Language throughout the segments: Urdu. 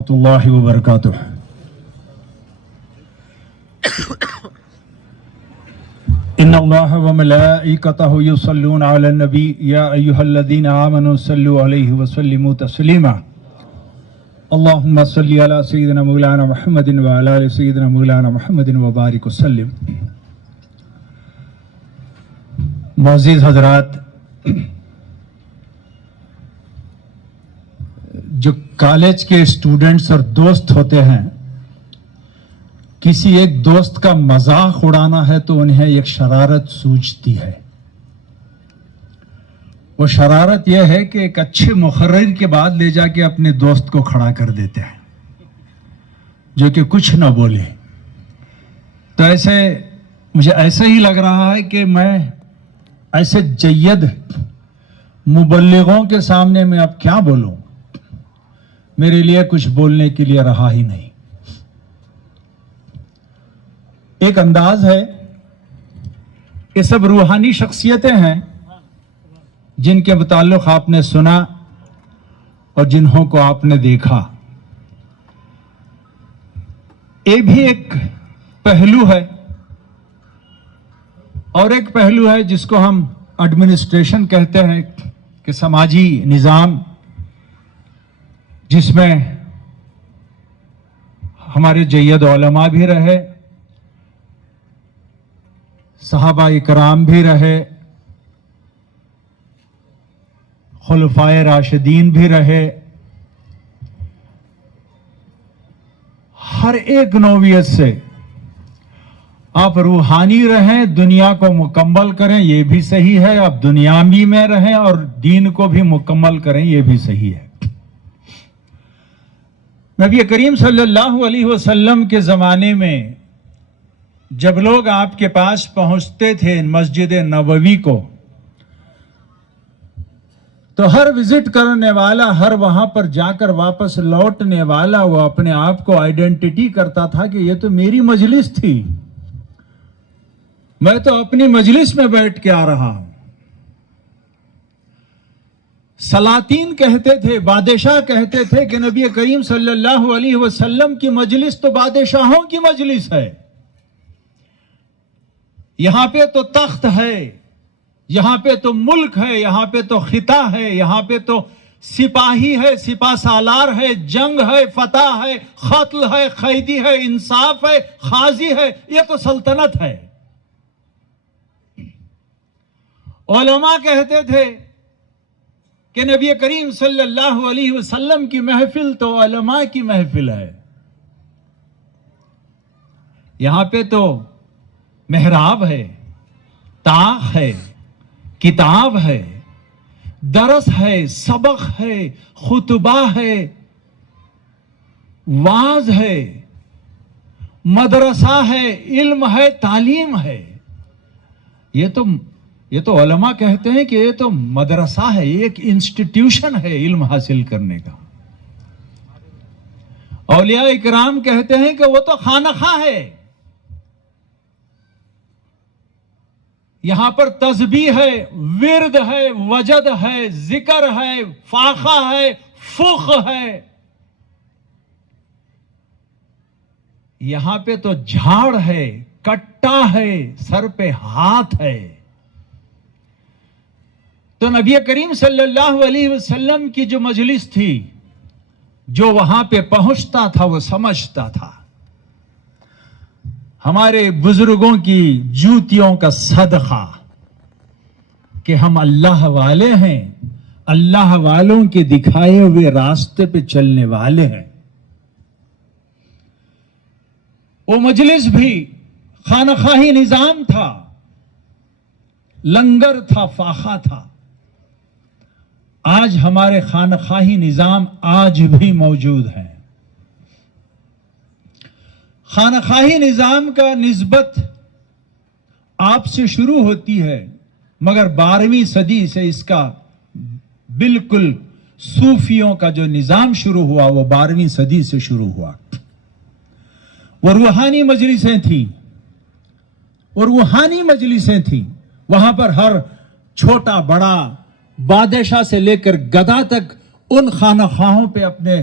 الله وبركاته. إن الله وملائكته يصلون على النبي يا أيها الذين آمنوا صلوا عليه وسلموا تسليما. اللهم صل على سيدنا مولانا محمد وعلى آل سيدنا مولانا محمد وبارك وسلم. معزز حضرات، جو کالج کے اسٹوڈنٹس اور دوست ہوتے ہیں، کسی ایک دوست کا مذاق اڑانا ہے تو انہیں ایک شرارت سوچتی ہے. وہ شرارت یہ ہے کہ ایک اچھے مقرر کے بعد لے جا کے اپنے دوست کو کھڑا کر دیتے ہیں جو کہ کچھ نہ بولے. تو مجھے ایسا ہی لگ رہا ہے کہ میں ایسے جید مبلغوں کے سامنے میں اب کیا بولوں، میرے لیے کچھ بولنے کے لیے رہا ہی نہیں. ایک انداز ہے کہ سب روحانی شخصیتیں ہیں جن کے متعلق آپ نے سنا اور جنہوں کو آپ نے دیکھا. یہ بھی ایک پہلو ہے، اور ایک پہلو ہے جس کو ہم ایڈمنسٹریشن کہتے ہیں، کہ سماجی نظام جس میں ہمارے جید علماء بھی رہے، صحابہ اکرام بھی رہے، خلفائے راشدین بھی رہے. ہر ایک نوعیت سے آپ روحانی رہیں، دنیا کو مکمل کریں، یہ بھی صحیح ہے. آپ دنیاوی میں رہیں اور دین کو بھی مکمل کریں، یہ بھی صحیح ہے. نبی کریم صلی اللہ علیہ وسلم کے زمانے میں جب لوگ آپ کے پاس پہنچتے تھے مسجد نبوی کو، تو ہر وزٹ کرنے والا، ہر وہاں پر جا کر واپس لوٹنے والا، وہ اپنے آپ کو آئیڈینٹی کرتا تھا کہ یہ تو میری مجلس تھی، میں تو اپنی مجلس میں بیٹھ کے آ رہا ہوں. سلاطین کہتے تھے، بادشاہ کہتے تھے کہ نبی کریم صلی اللہ علیہ وسلم کی مجلس تو بادشاہوں کی مجلس ہے. یہاں پہ تو تخت ہے، یہاں پہ تو ملک ہے، یہاں پہ تو خطہ ہے، یہاں پہ تو سپاہی ہے، سپہ سالار ہے، جنگ ہے، فتح ہے، قتل ہے، قیدی ہے، انصاف ہے، قاضی ہے. یہ تو سلطنت ہے. علماء کہتے تھے کہ نبی کریم صلی اللہ علیہ وسلم کی محفل تو علماء کی محفل ہے. یہاں پہ تو محراب ہے، طاق ہے، کتاب ہے، درس ہے، سبق ہے، خطبہ ہے، واعظ ہے، مدرسہ ہے، علم ہے، تعلیم ہے. یہ تو علماء کہتے ہیں کہ یہ تو مدرسہ ہے، یہ ایک انسٹیٹیوشن ہے علم حاصل کرنے کا. اولیاء اکرام کہتے ہیں کہ وہ تو خانقاہ ہے، یہاں پر تسبیح ہے، ورد ہے، وجد ہے، ذکر ہے، فاقہ ہے، فقہ ہے. یہاں پہ تو جھاڑ ہے، کٹا ہے، سر پہ ہاتھ ہے. تو نبی کریم صلی اللہ علیہ وسلم کی جو مجلس تھی، جو وہاں پہ پہنچتا تھا وہ سمجھتا تھا. ہمارے بزرگوں کی جوتیوں کا صدقہ کہ ہم اللہ والے ہیں، اللہ والوں کے دکھائے ہوئے راستے پہ چلنے والے ہیں. وہ مجلس بھی خانقاہی نظام تھا، لنگر تھا، فاقہ تھا. آج ہمارے خانقاہی نظام آج بھی موجود ہیں. خانقاہی نظام کا نسبت آپ سے شروع ہوتی ہے، مگر 12ویں صدی سے اس کا بالکل صوفیوں کا جو نظام شروع ہوا وہ 12ویں صدی سے شروع ہوا. وہ روحانی مجلسیں تھیں، وہ روحانی مجلسیں تھیں. وہاں پر ہر چھوٹا بڑا، بادشاہ سے لے کر گدھا تک ان خانقاہوں پہ اپنے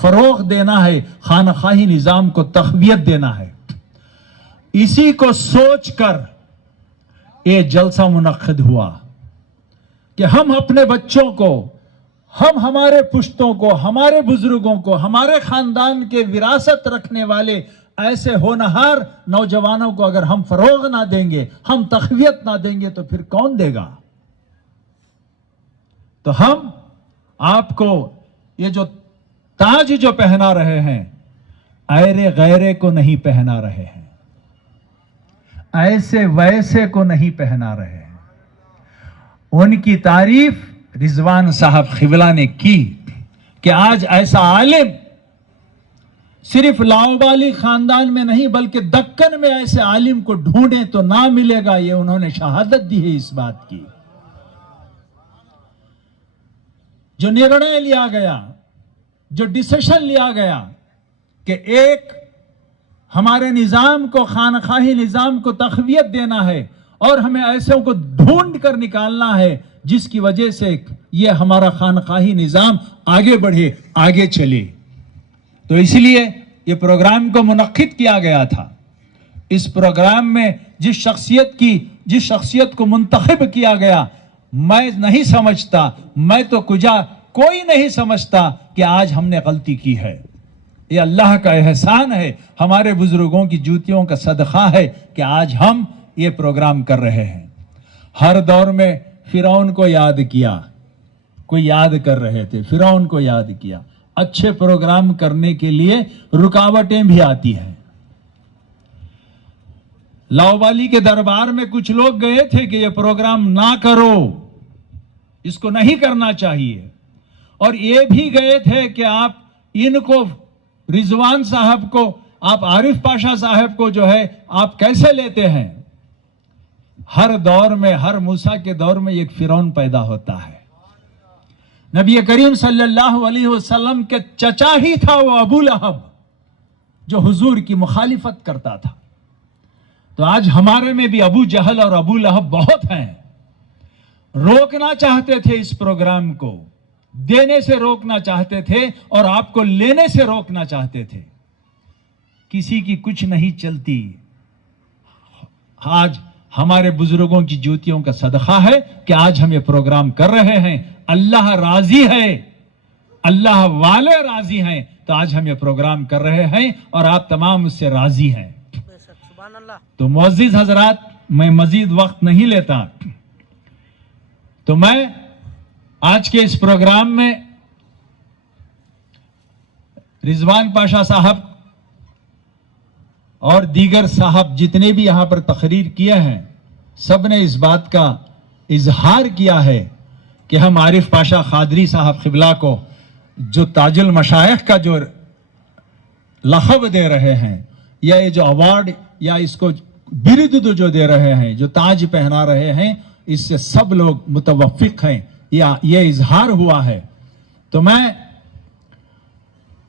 فروغ دینا ہے، خانقاہی نظام کو تقویت دینا ہے۔ اسی کو سوچ کر یہ جلسہ منعقد ہوا کہ ہم اپنے بچوں کو، ہم ہمارے پشتوں کو، ہمارے بزرگوں کو، ہمارے خاندان کے وراثت رکھنے والے ایسے ہونہار نوجوانوں کو اگر ہم فروغ نہ دیں گے، ہم تقویت نہ دیں گے تو پھر کون دے گا؟ تو ہم آپ کو یہ جو تاج جو پہنا رہے ہیں، ایرے غیرے کو نہیں پہنا رہے ہیں، ایسے ویسے کو نہیں پہنا رہے ہیں۔ ان کی تعریف رضوان صاحب قبلہ نے کی کہ آج ایسا عالم صرف لاؤبالی خاندان میں نہیں بلکہ دکن میں ایسے عالم کو ڈھونڈیں تو نہ ملے گا، یہ انہوں نے شہادت دی ہے اس بات کی۔ جو نرنے لیا گیا، جو ڈیسیشن لیا گیا کہ ایک ہمارے نظام کو، خانقاہی نظام کو تقویت دینا ہے اور ہمیں ایسوں کو ڈھونڈ کر نکالنا ہے جس کی وجہ سے یہ ہمارا خانقاہی نظام آگے بڑھے، آگے چلے، تو اس لیے یہ پروگرام کو منعقد کیا گیا تھا۔ اس پروگرام میں جس شخصیت کو منتخب کیا گیا، میں نہیں سمجھتا، میں تو کوئی نہیں سمجھتا کہ آج ہم نے غلطی کی ہے۔ یہ اللہ کا احسان ہے، ہمارے بزرگوں کی جوتیوں کا صدقہ ہے کہ آج ہم یہ پروگرام کر رہے ہیں۔ ہر دور میں فرعون کو یاد کیا، کوئی یاد کر رہے تھے، فرعون کو یاد کیا۔ اچھے پروگرام کرنے کے لیے رکاوٹیں بھی آتی ہیں۔ لاؤبالی کے دربار میں کچھ لوگ گئے تھے کہ یہ پروگرام نہ کرو، اس کو نہیں کرنا چاہیے، اور یہ بھی گئے تھے کہ آپ ان کو، رضوان صاحب کو، آپ عارف پاشا صاحب کو جو ہے آپ کیسے لیتے ہیں؟ ہر دور میں، ہر موسیٰ کے دور میں ایک فرعون پیدا ہوتا ہے۔ نبی کریم صلی اللہ علیہ وسلم کے چچا ہی تھا وہ ابو لہب، جو حضور کی مخالفت کرتا تھا۔ تو آج ہمارے میں بھی ابو جہل اور ابو لہب بہت ہیں۔ روکنا چاہتے تھے اس پروگرام کو، دینے سے روکنا چاہتے تھے اور آپ کو لینے سے روکنا چاہتے تھے۔ کسی کی کچھ نہیں چلتی۔ آج ہمارے بزرگوں کی جوتیوں کا صدقہ ہے کہ آج ہم یہ پروگرام کر رہے ہیں۔ اللہ راضی ہے، اللہ والے راضی ہیں، تو آج ہم یہ پروگرام کر رہے ہیں اور آپ تمام اس سے راضی ہیں۔ تو معزز حضرات، میں مزید وقت نہیں لیتا، تو میں آج کے اس پروگرام میں رضوان پاشا صاحب اور دیگر صاحب جتنے بھی یہاں پر تقریر کیے ہیں، سب نے اس بات کا اظہار کیا ہے کہ ہم عارف پاشا قادری صاحب قبلہ کو جو تاج المشائخ کا جو لقب دے رہے ہیں، یا یہ جو ایوارڈ یا اس کو برد جو دے رہے ہیں، جو تاج پہنا رہے ہیں، اس سے سب لوگ متوفق ہیں، یا یہ اظہار ہوا ہے۔ تو میں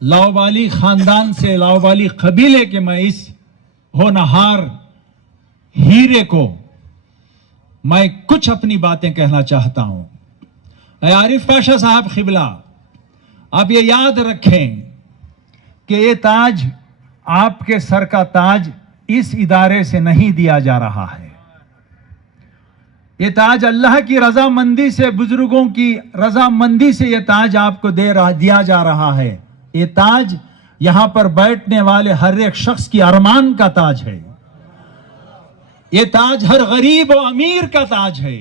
لاؤبالی خاندان سے، لاؤبالی قبیلے کے میں اس ہونہار ہیرے کو میں کچھ اپنی باتیں کہنا چاہتا ہوں۔ اے عارف پاشا صاحب قبلہ، آپ یہ یاد رکھیں کہ یہ تاج، آپ کے سر کا تاج اس ادارے سے نہیں دیا جا رہا ہے۔ یہ تاج اللہ کی رضامندی سے، بزرگوں کی رضامندی سے یہ تاج آپ کو دیا جا رہا ہے۔ یہ تاج یہاں پر بیٹھنے والے ہر ایک شخص کی ارمان کا تاج ہے۔ یہ تاج ہر غریب و امیر کا تاج ہے۔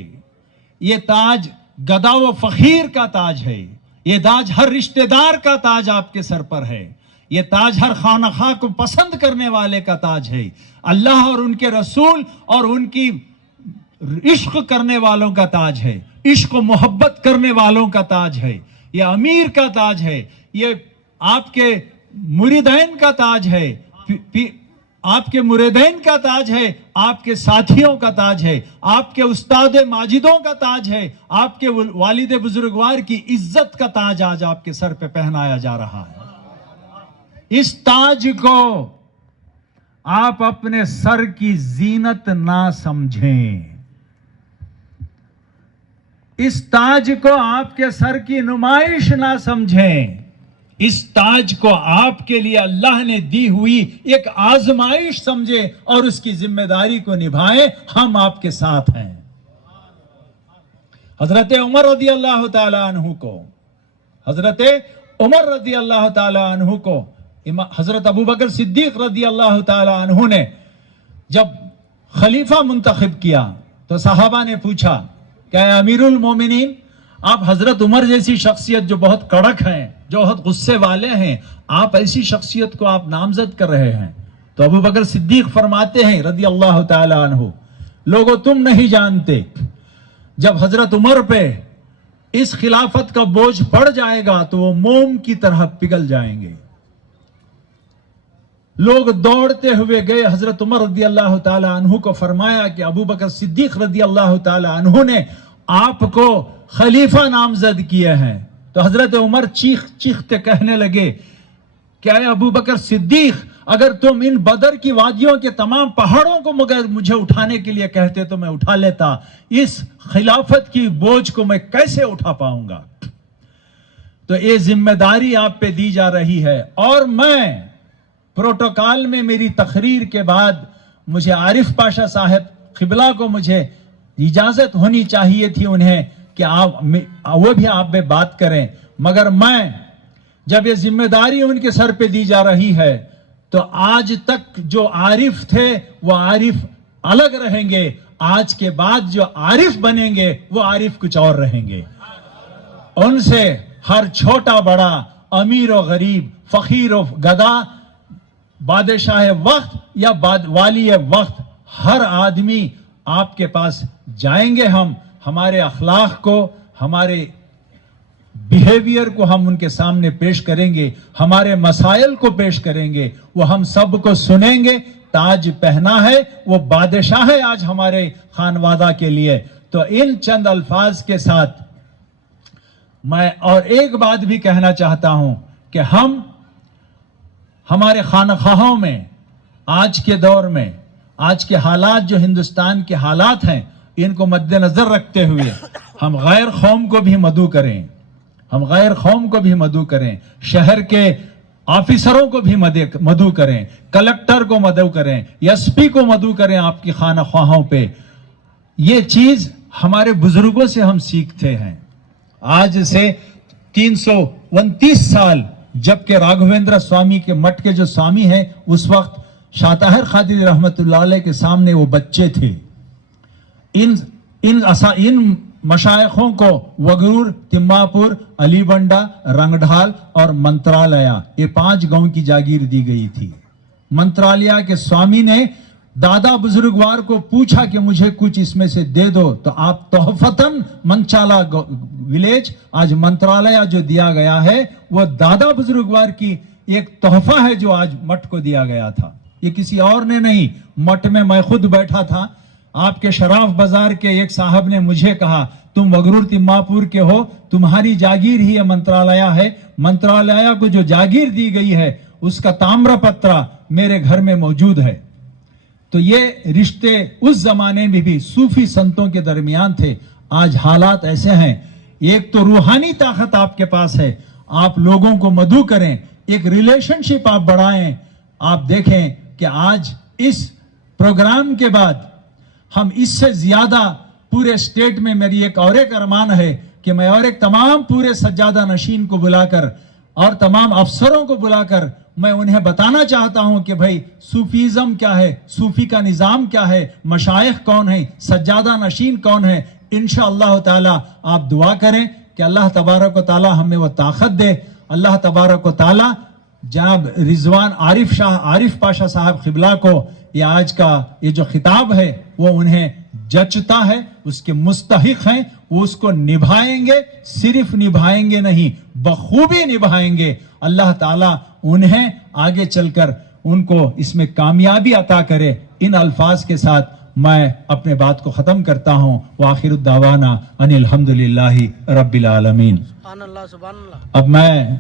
یہ تاج گدا و فقیر کا تاج ہے۔ یہ تاج ہر رشتہ دار کا تاج آپ کے سر پر ہے۔ یہ تاج ہر خانقاہ کو پسند کرنے والے کا تاج ہے۔ اللہ اور ان کے رسول اور ان کی عشق کرنے والوں کا تاج ہے، عشق و محبت کرنے والوں کا تاج ہے، یہ امیر کا تاج ہے، یہ آپ کے مریدین کا تاج ہے، آپ کے مریدین کا تاج ہے، آپ کے ساتھیوں کا تاج ہے، آپ کے استاد ماجدوں کا تاج ہے، آپ کے والد بزرگوار کی عزت کا تاج آج آپ کے سر پہ پہنایا جا رہا ہے۔ اس تاج کو آپ اپنے سر کی زینت نہ سمجھیں۔ اس تاج کو آپ کے سر کی نمائش نہ سمجھیں، اس تاج کو آپ کے لیے اللہ نے دی ہوئی ایک آزمائش سمجھے اور اس کی ذمہ داری کو نبھائیں۔ ہم آپ کے ساتھ ہیں۔ حضرت عمر رضی اللہ تعالی عنہ کو حضرت عمر رضی اللہ تعالی عنہ کو حضرت ابوبکر صدیق رضی اللہ تعالی عنہ نے جب خلیفہ منتخب کیا تو صحابہ نے پوچھا کہ اے امیر المومنین، آپ حضرت عمر جیسی شخصیت جو بہت کڑک ہیں، جو بہت غصے والے ہیں، آپ ایسی شخصیت کو آپ نامزد کر رہے ہیں؟ تو ابوبکر صدیق فرماتے ہیں رضی اللہ تعالی عنہ، لوگوں تم نہیں جانتے، جب حضرت عمر پہ اس خلافت کا بوجھ پڑ جائے گا تو وہ موم کی طرح پگھل جائیں گے۔ لوگ دوڑتے ہوئے گئے، حضرت عمر رضی اللہ تعالی عنہ کو فرمایا کہ ابوبکر صدیق رضی اللہ تعالی عنہ نے آپ کو خلیفہ نامزد کیے ہیں۔ تو حضرت عمر چیختے کہنے لگے کہ اے ابوبکر صدیق، اگر تم ان بدر کی وادیوں کے تمام پہاڑوں کو مجھے اٹھانے کے لیے کہتے تو میں اٹھا لیتا، اس خلافت کی بوجھ کو میں کیسے اٹھا پاؤں گا؟ تو یہ ذمہ داری آپ پہ دی جا رہی ہے، اور میں پروٹوکال میں میری تقریر کے بعد مجھے عارف پاشا صاحب قبلہ کو مجھے اجازت ہونی چاہیے تھی انہیں کہ وہ بھی آپ پہ بات کریں، مگر میں جب یہ ذمہ داری ان کے سر پہ دی جا رہی ہے تو آج تک جو عارف تھے وہ عارف الگ رہیں گے، آج کے بعد جو عارف بنیں گے وہ عارف کچھ اور رہیں گے۔ ان سے ہر چھوٹا بڑا، امیر و غریب، فقیر و گدا، بادشاہ وقت یا والی وقت، ہر آدمی آپ کے پاس جائیں گے۔ ہم ہمارے اخلاق کو، ہمارے بیہیویئر کو ہم ان کے سامنے پیش کریں گے، ہمارے مسائل کو پیش کریں گے، وہ ہم سب کو سنیں گے۔ تاج پہنا ہے، وہ بادشاہ ہے آج ہمارے خانوادہ کے لیے۔ تو ان چند الفاظ کے ساتھ میں اور ایک بات بھی کہنا چاہتا ہوں کہ ہمارے خانقاہوں میں آج کے دور میں، آج کے حالات جو ہندوستان کے حالات ہیں، ان کو مد نظر رکھتے ہوئے ہم غیر قوم کو بھی مدعو کریں، ہم غیر قوم کو بھی مدعو کریں، شہر کے آفیسروں کو بھی مدعو کریں، کلکٹر کو مدعو کریں، ایس پی کو مدعو کریں آپ کی خانقاہوں پہ۔ یہ چیز ہمارے بزرگوں سے ہم سیکھتے ہیں۔ آج سے 329 سال جبکہ راگھویندر سوامی کے مٹھ کے جو سوامی ہیں اس وقت شاہ طاہر قادری رحمت اللہ علیہ کے سامنے وہ بچے تھے۔ ان مشائخوں کو وگرور، تماپور، علی بنڈا، رنگڈھال اور منترالیہ، یہ 5 گاؤں کی جاگیر دی گئی تھی۔ منترالیہ کے سوامی نے دادا بزرگوار کو پوچھا کہ مجھے کچھ اس میں سے دے دو، تو آپ تحفتاً منچالا ولیج، آج منترالیہ جو دیا گیا ہے وہ دادا بزرگوار کی ایک تحفہ ہے جو آج مٹھ کو دیا گیا تھا، یہ کسی اور نے نہیں۔ مٹھ میں میں خود بیٹھا تھا، آپ کے شراف بازار کے ایک صاحب نے مجھے کہا تم وگرور تماپور کے ہو، تمہاری جاگیر ہی منترالیہ ہے، منترالیہ کو جو جاگیر دی گئی ہے اس کا تامر پترا میرے گھر میں موجود ہے۔ تو یہ رشتے اس زمانے میں بھی صوفی سنتوں کے درمیان تھے۔ آج حالات ایسے ہیں، ایک تو روحانی طاقت آپ کے پاس ہے، آپ لوگوں کو مدعو کریں، ایک ریلیشن شپ آپ بڑھائیں۔ آپ دیکھیں کہ آج اس پروگرام کے بعد ہم اس سے زیادہ پورے اسٹیٹ میں، میری ایک ارمان ہے کہ میں اور ایک تمام پورے سجادہ نشین کو بلا کر اور تمام افسروں کو بلا کر میں انہیں بتانا چاہتا ہوں کہ بھائی صوفیزم کیا ہے، صوفی کا نظام کیا ہے، مشائخ کون ہیں، سجادہ نشین کون ہے۔ انشاءاللہ تعالی آپ دعا کریں کہ اللہ تبارک و تعالی ہمیں وہ طاقت دے۔ اللہ تبارک و تعالی جناب رضوان عارف پاشا صاحب قبلہ کو یہ آج کا یہ جو خطاب ہے وہ انہیں جچتا ہے، اس کے مستحق ہیں، وہ اس کو نبھائیں گے، صرف نبھائیں گے نہیں بخوبی نبھائیں گے۔ اللہ تعالیٰ انہیں آگے چل کر ان کو اس میں کامیابی عطا کرے۔ ان الفاظ کے ساتھ میں اپنے بات کو ختم کرتا ہوں۔ وآخر الدعوانا ان الحمدللہ رب العالمین۔ اب میں